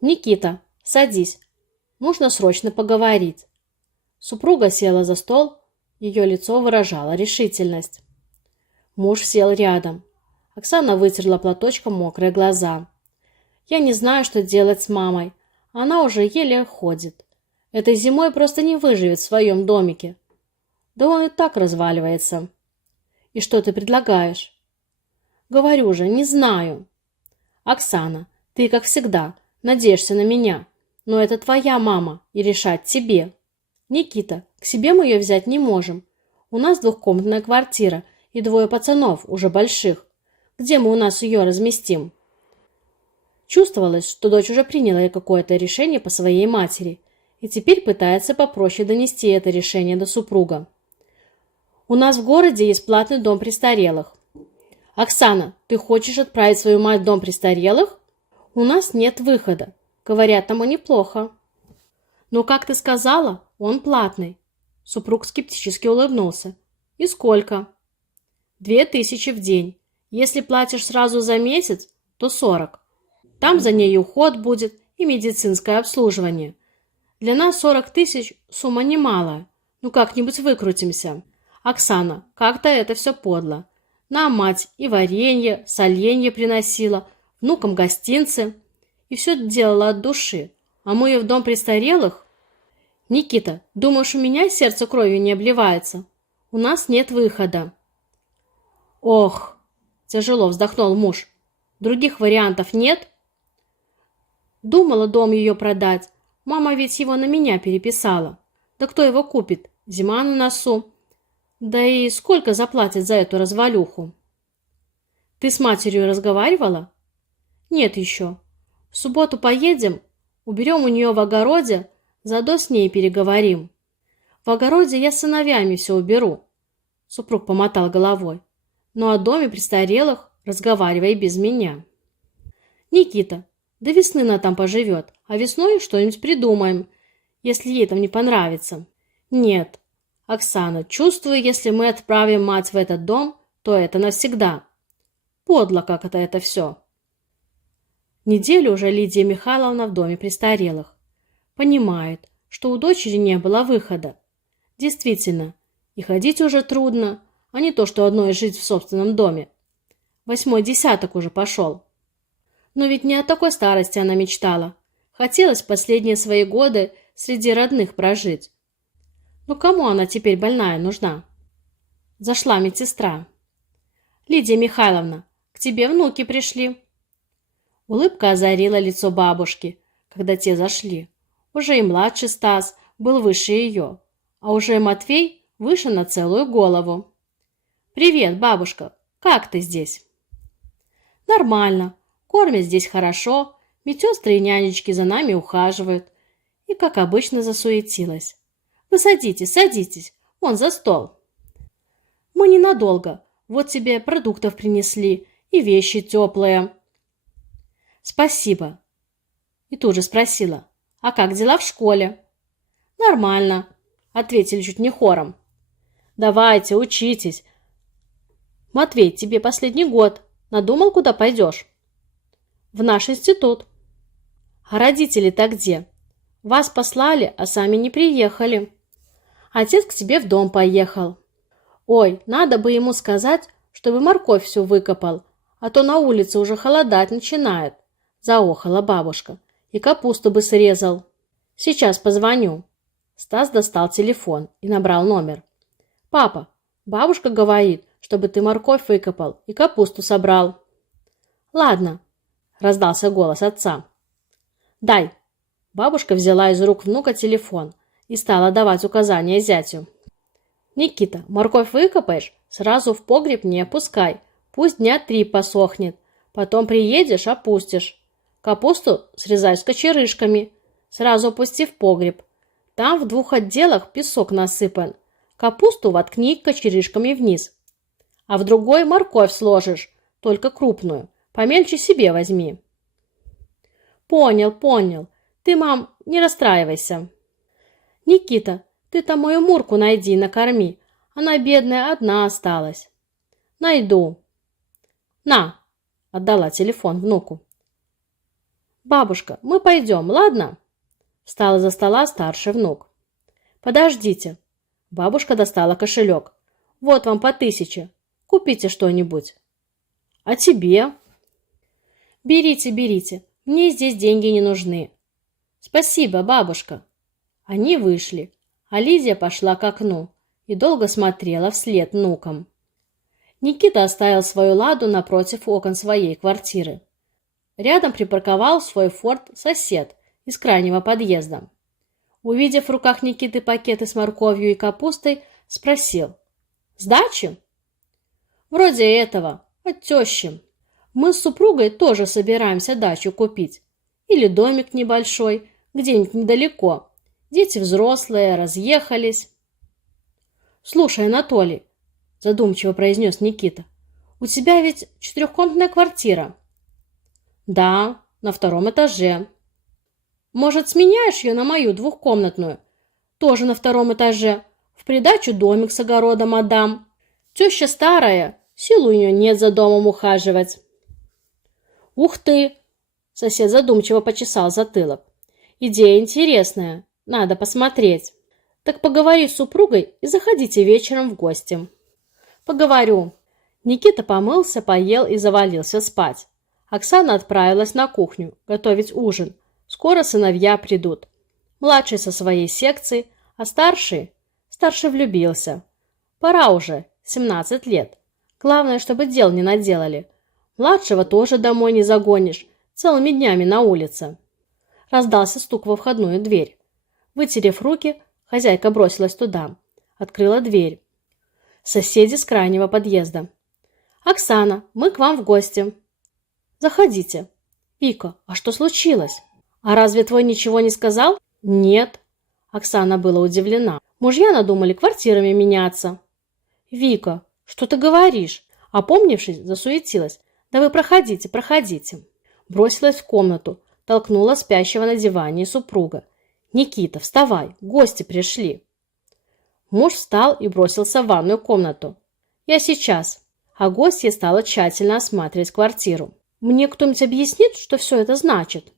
«Никита, садись. Нужно срочно поговорить». Супруга села за стол, ее лицо выражало решительность. Муж сел рядом. Оксана вытерла платочком мокрые глаза. «Я не знаю, что делать с мамой. Она уже еле ходит. Этой зимой просто не выживет в своем домике. Да он и так разваливается. И что ты предлагаешь?» «Говорю же, не знаю». «Оксана, ты, как всегда, надеешься на меня. Но это твоя мама, и решать тебе. Никита, к себе мы ее взять не можем. У нас двухкомнатная квартира и двое пацанов, уже больших. Где мы у нас ее разместим?» Чувствовалось, что дочь уже приняла какое-то решение по своей матери и теперь пытается попроще донести это решение до супруга. «У нас в городе есть платный дом престарелых». «Оксана, ты хочешь отправить свою мать в дом престарелых?» «У нас нет выхода. Говорят, там и неплохо». «Но, как ты сказала, он платный». Супруг скептически улыбнулся. «И сколько?» 2000 в день. Если платишь сразу за месяц, то 40. Там за ней уход будет и медицинское обслуживание. Для нас 40 000 сумма немалая. Ну как-нибудь выкрутимся. Оксана, как-то это все подло. Нам мать и варенье, соленье приносила, внукам гостинцы. И все делала от души. А мы ее в дом престарелых? Никита, думаешь, у меня сердце кровью не обливается? У нас нет выхода. Ох, тяжело вздохнул муж. Других вариантов нет? Думала дом ее продать. Мама ведь его на меня переписала. Да кто его купит? Зима на носу. Да и сколько заплатят за эту развалюху? Ты с матерью разговаривала? Нет еще. В субботу поедем, уберем у нее в огороде, заодно с ней переговорим. В огороде я с сыновьями все уберу. Супруг помотал головой. Но о доме престарелых разговаривай без меня. Никита, до весны она там поживет, а весной что-нибудь придумаем, если ей там не понравится. Нет, Оксана, чувствую, если мы отправим мать в этот дом, то это навсегда. Подло как это все. Неделю уже Лидия Михайловна в доме престарелых. Понимает, что у дочери не было выхода. Действительно, и ходить уже трудно, а не то, что одной жить в собственном доме. 8-й десяток уже пошел. Но ведь не о такой старости она мечтала. Хотелось последние свои годы среди родных прожить. Ну кому она теперь больная нужна? Зашла медсестра. «Лидия Михайловна, к тебе внуки пришли». Улыбка озарила лицо бабушки, когда те зашли. Уже и младший Стас был выше ее, а уже Матвей выше на целую голову. «Привет, бабушка, как ты здесь?» «Нормально. Кормят здесь хорошо, медсестры и нянечки за нами ухаживают». И, как обычно, засуетилась. «Вы садитесь, садитесь, вон за стол». «Мы ненадолго. Вот тебе продуктов принесли и вещи теплые». «Спасибо». И тут же спросила: «А как дела в школе?» «Нормально», — ответили чуть не хором. «Давайте, учитесь. Матвей, тебе последний год. Надумал, куда пойдешь?» «В наш институт». «А родители-то где? Вас послали, а сами не приехали». «Отец к тебе в дом поехал». «Ой, надо бы ему сказать, чтобы морковь всю выкопал, а то на улице уже холодать начинает», — заохала бабушка. «И капусту бы срезал». «Сейчас позвоню». Стас достал телефон и набрал номер. «Папа, бабушка говорит, чтобы ты морковь выкопал и капусту собрал». «Ладно», — раздался голос отца. «Дай». Бабушка взяла из рук внука телефон и стала давать указания зятю. «Никита, морковь выкопаешь, сразу в погреб не опускай, пусть дня 3 посохнет, потом приедешь, опустишь. Капусту срезай с кочерышками, сразу опусти в погреб. Там в 2 отделах песок насыпан. Капусту воткни кочерышками вниз. А в другой морковь сложишь, только крупную, помельче себе возьми». «Понял, понял. Ты, мам, не расстраивайся». «Никита, ты там мою Мурку найди и накорми. Она, бедная, одна осталась». «Найду». «На», — отдала телефон внуку. «Бабушка, мы пойдем, ладно?» Встал из-за стола старший внук. «Подождите». Бабушка достала кошелек. «Вот вам по 1000. Купите что-нибудь». «А тебе?» «Берите, берите. Мне здесь деньги не нужны». «Спасибо, бабушка». Они вышли, а Лидия пошла к окну и долго смотрела вслед внукам. Никита оставил свою ладу напротив окон своей квартиры. Рядом припарковал свой форт сосед из крайнего подъезда. Увидев в руках Никиты пакеты с морковью и капустой, спросил: «Сдачи?» «Вроде этого, от тещи. Мы с супругой тоже собираемся дачу купить. Или домик небольшой, где-нибудь недалеко. Дети взрослые, разъехались». «Слушай, Анатолий», – задумчиво произнес Никита, – «у тебя ведь 4-комнатная квартира?» «Да, на 2-м этаже». «Может, сменяешь ее на мою 2-комнатную? Тоже на 2-м этаже. В придачу домик с огородом отдам. Теща старая, сил у нее нет за домом ухаживать». «Ух ты!» – сосед задумчиво почесал затылок. «Идея интересная, надо посмотреть. Так поговори с супругой и заходите вечером в гости». «Поговорю». Никита помылся, поел и завалился спать. Оксана отправилась на кухню готовить ужин. Скоро сыновья придут. Младший со своей секцией, а старший влюбился. Пора уже, 17 лет. Главное, чтобы дел не наделали. Младшего тоже домой не загонишь, целыми днями на улице. Раздался стук во входную дверь. Вытерев руки, хозяйка бросилась туда. Открыла дверь. Соседи с крайнего подъезда. «Оксана, мы к вам в гости». «Заходите». «Вика, а что случилось?» «А разве твой ничего не сказал?» «Нет». Оксана была удивлена. Мужья надумали квартирами меняться. «Вика, что ты говоришь?» Опомнившись, засуетилась. «Да вы проходите, проходите». Бросилась в комнату, толкнула спящего на диване супруга. «Никита, вставай, гости пришли». Муж встал и бросился в ванную комнату. «Я сейчас». А гостья стала тщательно осматривать квартиру. «Мне кто-нибудь объяснит, что все это значит?»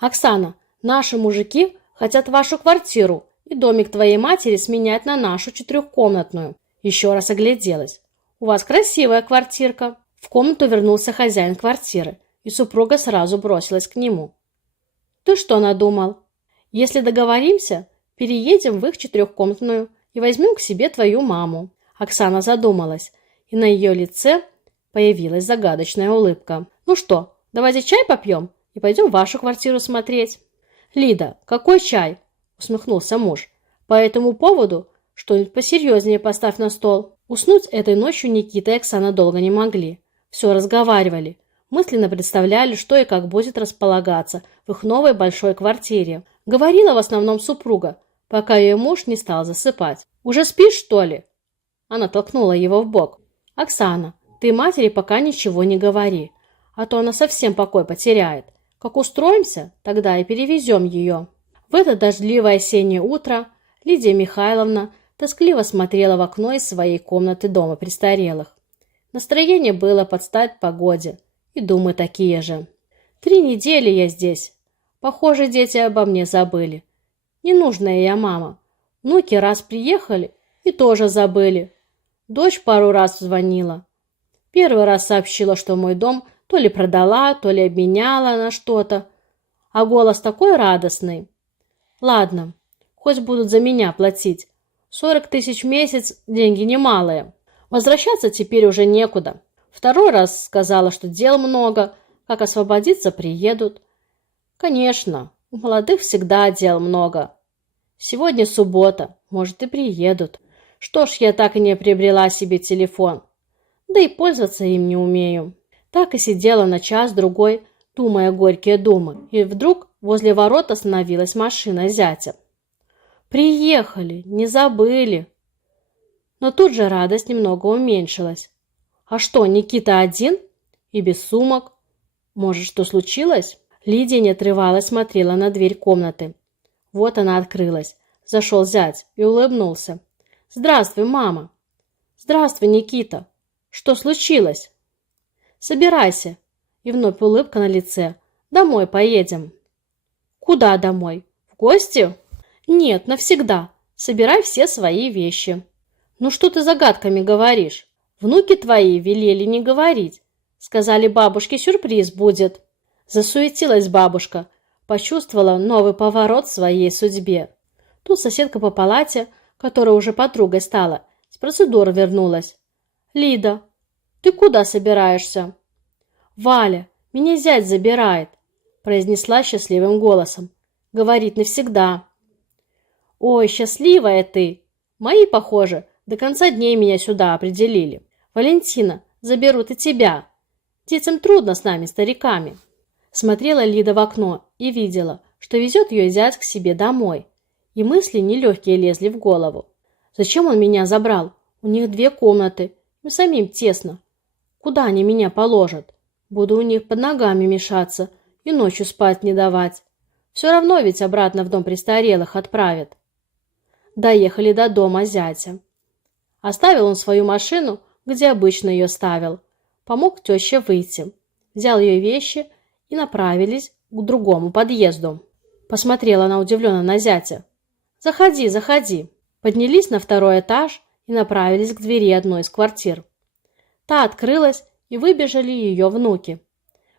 «Оксана, наши мужики хотят вашу квартиру и домик твоей матери сменять на нашу 4-комнатную». Еще раз огляделась. «У вас красивая квартирка». В комнату вернулся хозяин квартиры, и супруга сразу бросилась к нему. «Ты что надумал? Если договоримся, переедем в их 4-комнатную и возьмем к себе твою маму». Оксана задумалась, и на ее лице появилась загадочная улыбка. «Ну что, давайте чай попьем и пойдем в вашу квартиру смотреть». «Лида, какой чай?» – усмехнулся муж. «По этому поводу что-нибудь посерьезнее поставь на стол». Уснуть этой ночью Никита и Оксана долго не могли. Все разговаривали, мысленно представляли, что и как будет располагаться в их новой большой квартире. Говорила в основном супруга, пока ее муж не стал засыпать. «Уже спишь, что ли?» Она толкнула его в бок. «Оксана, ты матери пока ничего не говори, а то она совсем покой потеряет. Как устроимся, тогда и перевезем ее». В это дождливое осеннее утро Лидия Михайловна тоскливо смотрела в окно из своей комнаты дома престарелых. Настроение было под стать погоде, и думы такие же. 3 недели я здесь. Похоже, дети обо мне забыли. Ненужная я мама. Внуки раз приехали и тоже забыли. Дочь пару раз звонила. Первый раз сообщила, что мой дом то ли продала, то ли обменяла на что-то. А голос такой радостный. Ладно, хоть будут за меня платить. 40 000 в месяц – деньги немалые. Возвращаться теперь уже некуда. Второй раз сказала, что дел много, как освободиться приедут. Конечно, у молодых всегда дел много. Сегодня суббота, может и приедут. Что ж, я так и не приобрела себе телефон. Да и пользоваться им не умею. Так и сидела на час-другой, думая горькие думы, и вдруг возле ворот остановилась машина зятя. Приехали, не забыли. Но тут же радость немного уменьшилась. А что, Никита один? И без сумок? Может, что случилось? Лидия, не отрывалась, смотрела на дверь комнаты. Вот она открылась. Зашел зять и улыбнулся. «Здравствуй, мама». «Здравствуй, Никита. Что случилось?» «Собирайся». И вновь улыбка на лице. Домой поедем». «Куда домой? В гости?» «Нет, навсегда. Собирай все свои вещи». «Ну что ты загадками говоришь? Внуки твои велели не говорить. Сказали, бабушке сюрприз будет». Засуетилась бабушка, почувствовала новый поворот в своей судьбе. Тут соседка по палате, которая уже подругой стала, с процедур вернулась. «Лида, ты куда собираешься?» «Валя, меня зять забирает», произнесла счастливым голосом. «Говорит навсегда». «Ой, счастливая ты! Мои, похоже, до конца дней меня сюда определили. Валентина, заберут и тебя. Детям трудно с нами, стариками». Смотрела Лида в окно и видела, что везет ее зять к себе домой. И мысли нелегкие лезли в голову. Зачем он меня забрал? У них 2 комнаты, им самим тесно. Куда они меня положат? Буду у них под ногами мешаться и ночью спать не давать. Все равно ведь обратно в дом престарелых отправят. Доехали до дома зятя. Оставил он свою машину, где обычно ее ставил. Помог теще выйти. Взял ее вещи и направились к другому подъезду. Посмотрела она удивленно на зятя. «Заходи, заходи». Поднялись на 2-й этаж и направились к двери одной из квартир. Та открылась, и выбежали ее внуки.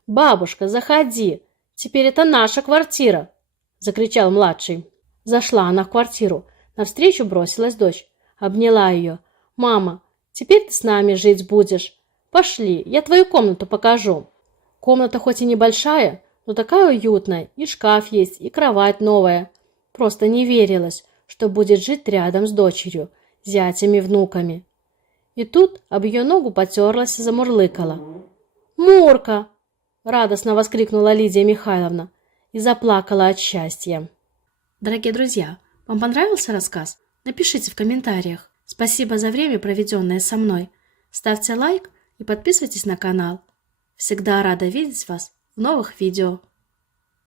«Бабушка, заходи! Теперь это наша квартира!» – закричал младший. Зашла она в квартиру. Навстречу бросилась дочь. Обняла ее. «Мама, теперь ты с нами жить будешь. Пошли, я твою комнату покажу». Комната хоть и небольшая, но такая уютная. И шкаф есть, и кровать новая. Просто не верилось, что будет жить рядом с дочерью, зятями, внуками. И тут об ее ногу потерлась и замурлыкала. «Мурка!» – радостно воскликнула Лидия Михайловна и заплакала от счастья. Дорогие друзья, вам понравился рассказ? Напишите в комментариях. Спасибо за время, проведенное со мной. Ставьте лайк и подписывайтесь на канал. Всегда рада видеть вас в новых видео.